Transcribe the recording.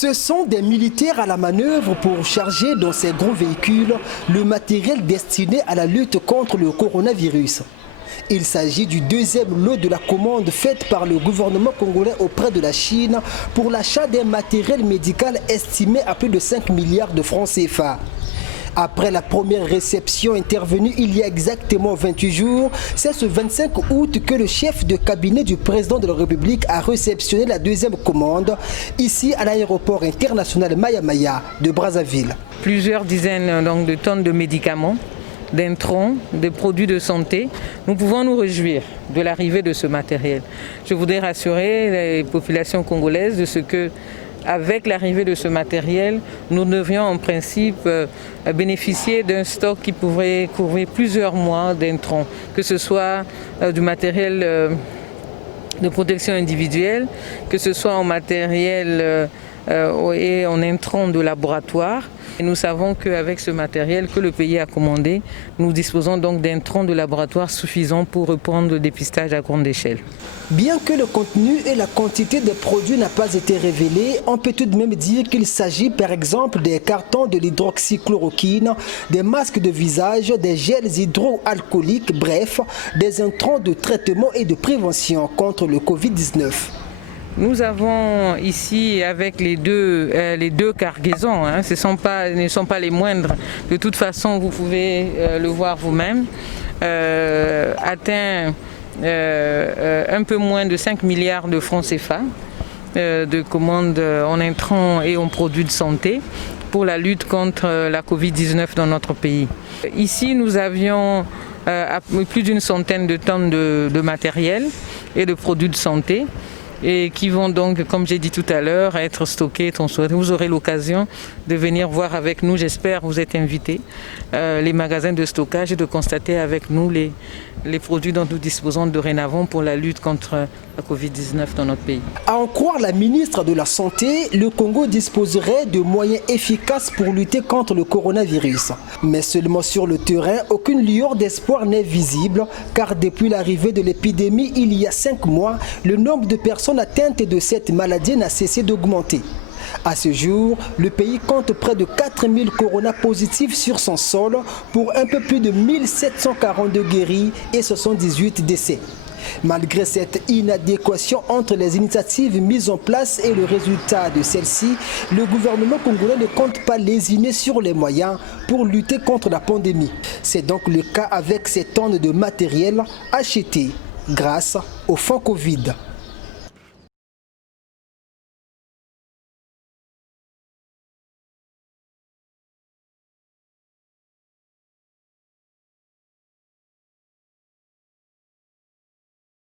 Ce sont des militaires à la manœuvre pour charger dans ces gros véhicules le matériel destiné à la lutte contre le coronavirus. Il s'agit du deuxième lot de la commande faite par le gouvernement congolais auprès de la Chine pour l'achat d'un matériel médical estimé à plus de 5 milliards de francs CFA. Après la première réception intervenue il y a exactement 28 jours, c'est ce 25 août que le chef de cabinet du président de la République a réceptionné la deuxième commande, ici à l'aéroport international Maya Maya de Brazzaville. Plusieurs dizaines de tonnes de médicaments, d'intrants, de produits de santé. Nous pouvons nous réjouir de l'arrivée de ce matériel. Je voudrais rassurer les populations congolaises de ce que, avec l'arrivée de ce matériel, nous devrions en principe bénéficier d'un stock qui pourrait couvrir plusieurs mois d'intrants, que ce soit du matériel de protection individuelle, que ce soit en matériel et en intrants de laboratoire. Et nous savons qu'avec ce matériel que le pays a commandé, nous disposons donc d'intrants de laboratoire suffisants pour reprendre le dépistage à grande échelle. Bien que le contenu et la quantité des produits n'a pas été révélés, on peut tout de même dire qu'il s'agit par exemple des cartons de l'hydroxychloroquine, des masques de visage, des gels hydroalcooliques, bref, des intrants de traitement et de prévention contre le Covid-19. Nous avons ici, avec les deux cargaisons, ce ne sont pas les moindres, de toute façon vous pouvez le voir vous-même, atteint un peu moins de 5 milliards de francs CFA de commandes en intrants et en produits de santé pour la lutte contre la Covid-19 dans notre pays. Ici, nous avions plus d'une centaine de tonnes de matériel et de produits de santé, et qui vont donc, comme j'ai dit tout à l'heure, être stockés. Vous aurez l'occasion de venir voir avec nous, j'espère vous êtes invités, les magasins de stockage et de constater avec nous les produits dont nous disposons dorénavant pour la lutte contre la Covid-19 dans notre pays. À en croire la ministre de la Santé, le Congo disposerait de moyens efficaces pour lutter contre le coronavirus. Mais seulement sur le terrain, aucune lueur d'espoir n'est visible, car depuis l'arrivée de l'épidémie il y a 5 mois, le nombre de personnes atteintes de cette maladie n'a cessé d'augmenter. À ce jour, le pays compte près de 4000 corona positifs sur son sol pour un peu plus de 1742 guéris et 78 décès. Malgré cette inadéquation entre les initiatives mises en place et le résultat de celles-ci, le gouvernement congolais ne compte pas lésiner sur les moyens pour lutter contre la pandémie. C'est donc le cas avec ces tonnes de matériel acheté grâce au fonds Covid.